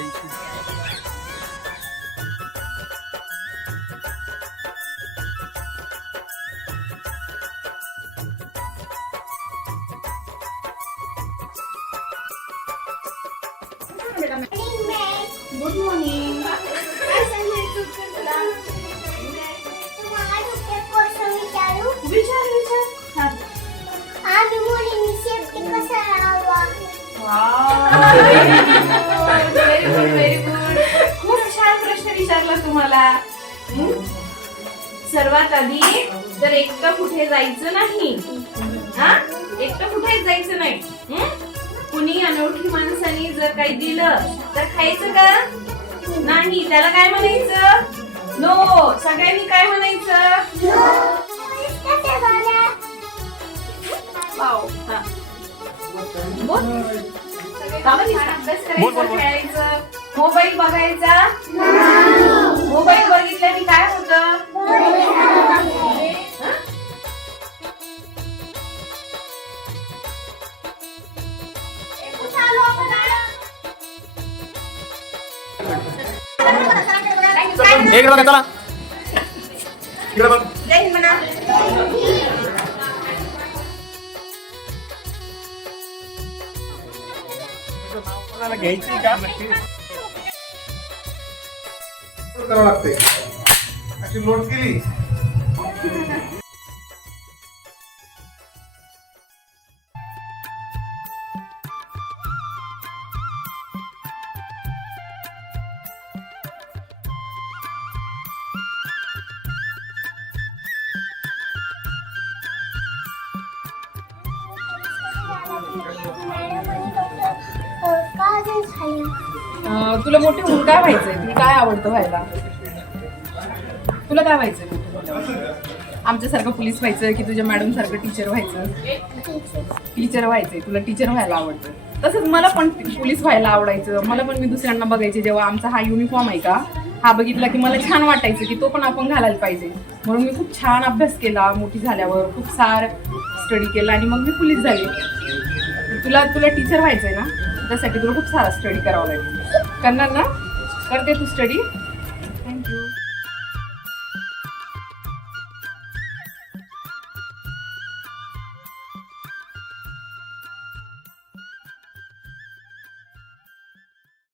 आई good morning आज morning मी safety कसा राहावा विचारला तुम्हाला? सर्वात आधी तर एकटं कुठे जायचं नाही हा? एकटं कुठेच जायचं नाही? कुणी अनोळखी माणसाने जर काही दिलं तर खायचं का? नाही. त्याला काय म्हणायचं? नो सगळ्यांनी काय म्हणायचं? अभ्यास करायचा खेळायचं. मोबाईल बघायचा मोबाईल बघितल्याने काय होतं हं? इकडे बघा चला इकडे बघ. घ्यायची का करावं लागते अशी लोट केली Thank you. तुला मोठी होऊन काय व्हायचंय? तुला काय आवडतं व्हायला? तुला काय व्हायचंय आमच्यासारखं पोलीस व्हायचं की तुझ्या मॅडम सारखं टीचर व्हायचं? टीचर व्हायचंय. तुला टीचर व्हायला आवडतं. तसंच मला पण पोलीस व्हायला आवडायचं. मला पण मी दुसऱ्यांना बघायचे जेव्हा आमचा हा युनिफॉर्म आहे का? हा बघितला की मला छान वाटायचं की तो पण आपण घालायला पाहिजे. म्हणून मी खूप छान अभ्यास केला मोठी झाल्यावर. खूप सार स्टडी केला आणि मग मी पोलीस झाले. तुला तुला टीचर व्हायचंय ना? त्यासाठी तुला खूप सारा स्टडी करावा लागेल. करणार ना? करते तू स्टडी